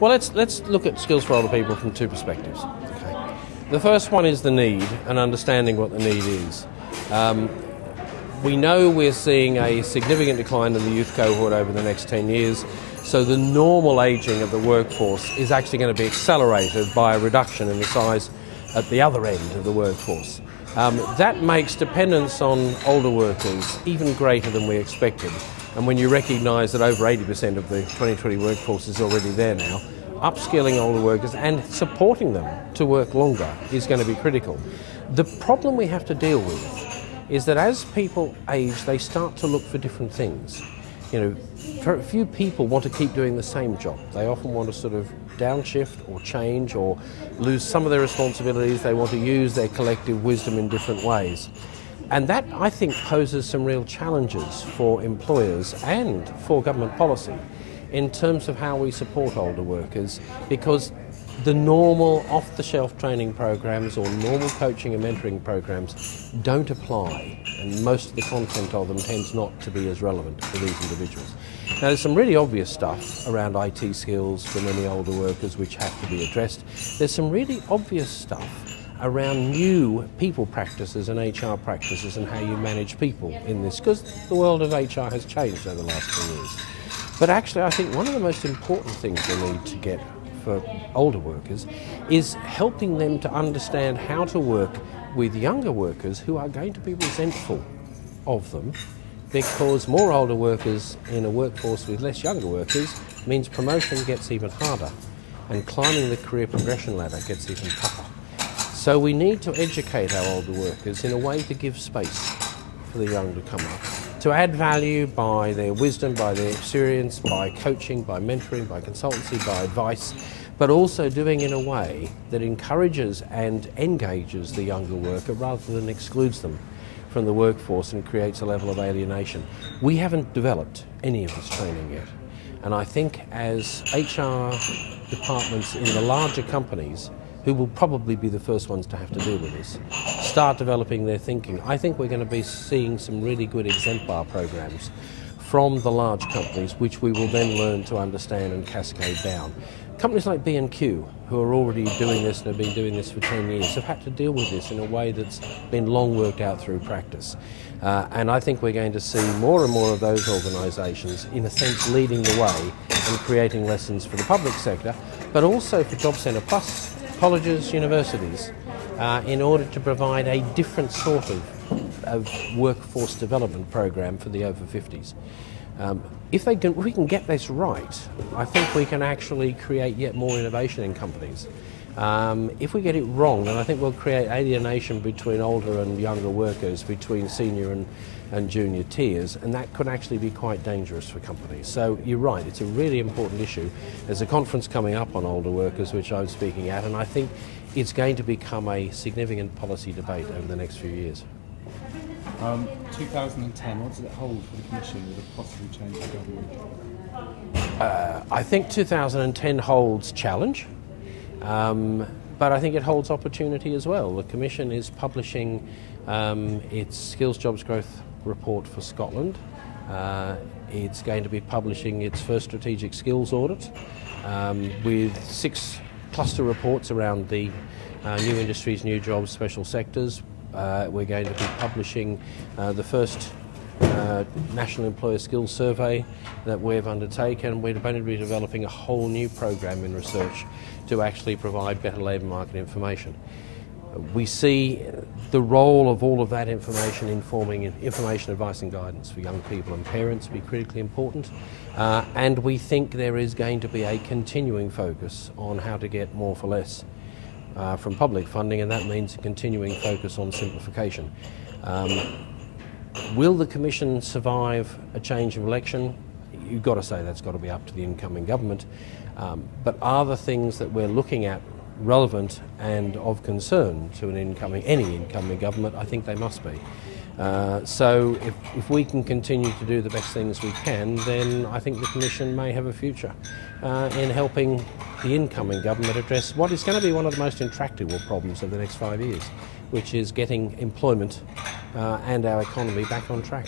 Well, let's look at skills for older people from two perspectives. Okay. The first one is the need and understanding what the need is. We know we're seeing a significant decline in the youth cohort over the next 10 years, so the normal ageing of the workforce is actually going to be accelerated by a reduction in the size at the other end of the workforce. That makes dependence on older workers even greater than we expected. And when you recognise that over 80% of the 2020 workforce is already there now, upskilling older workers and supporting them to work longer is going to be critical. The problem we have to deal with is that as people age, they start to look for different things. You know, very few people want to keep doing the same job. They often want to sort of downshift or change or lose some of their responsibilities. They want to use their collective wisdom in different ways. And that, I think, poses some real challenges for employers and for government policy in terms of how we support older workers, because the normal off-the-shelf training programs or normal coaching and mentoring programs don't apply, and most of the content of them tends not to be as relevant for these individuals. Now, there's some really obvious stuff around IT skills for many older workers which have to be addressed. There's some really obvious stuff around new people practices and HR practices and how you manage people in this, because the world of HR has changed over the last 10 years. But actually, I think one of the most important things we need to get for older workers is helping them to understand how to work with younger workers who are going to be resentful of them, because more older workers in a workforce with less younger workers means promotion gets even harder and climbing the career progression ladder gets even tougher. So we need to educate our older workers in a way to give space for the young to come up, to add value by their wisdom, by their experience, by coaching, by mentoring, by consultancy, by advice, but also doing in a way that encourages and engages the younger worker rather than excludes them from the workforce and creates a level of alienation. We haven't developed any of this training yet. And I think as HR departments in the larger companies, who will probably be the first ones to have to deal with this, start developing their thinking, I think we're going to be seeing some really good exemplar programs from the large companies, which we will then learn to understand and cascade down. Companies like B&Q, who are already doing this and have been doing this for 10 years, have had to deal with this in a way that's been long worked out through practice. And I think we're going to see more and more of those organisations, in a sense, leading the way and creating lessons for the public sector, but also for Job Centre Plus, colleges, universities, in order to provide a different sort of workforce development program for the over 50s. If we can get this right, I think we can actually create yet more innovation in companies. If we get it wrong, then I think we'll create alienation between older and younger workers, between senior and junior tiers, and that could actually be quite dangerous for companies. So you're right, it's a really important issue. There's a conference coming up on older workers which I'm speaking at, and I think it's going to become a significant policy debate over the next few years. 2010, what does it hold for the Commission with a possible change of government? I think 2010 holds challenge, but I think it holds opportunity as well. The Commission is publishing its Skills Jobs Growth report for Scotland. It's going to be publishing its first strategic skills audit with 6 cluster reports around the new industries, new jobs, special sectors. We're going to be publishing the first National Employer Skills Survey that we've undertaken. We're going to be developing a whole new program in research to actually provide better labour market information. We see the role of all of that information informing information, advice and guidance for young people and parents be critically important, and we think there is going to be a continuing focus on how to get more for less from public funding, and that means a continuing focus on simplification. Will the Commission survive a change of election? You've got to say that's got to be up to the incoming government, but are the things that we're looking at relevant and of concern to any incoming government? I think they must be. So if we can continue to do the best things we can, then I think the Commission may have a future in helping the incoming government address what is going to be one of the most intractable problems of the next 5 years, which is getting employment and our economy back on track.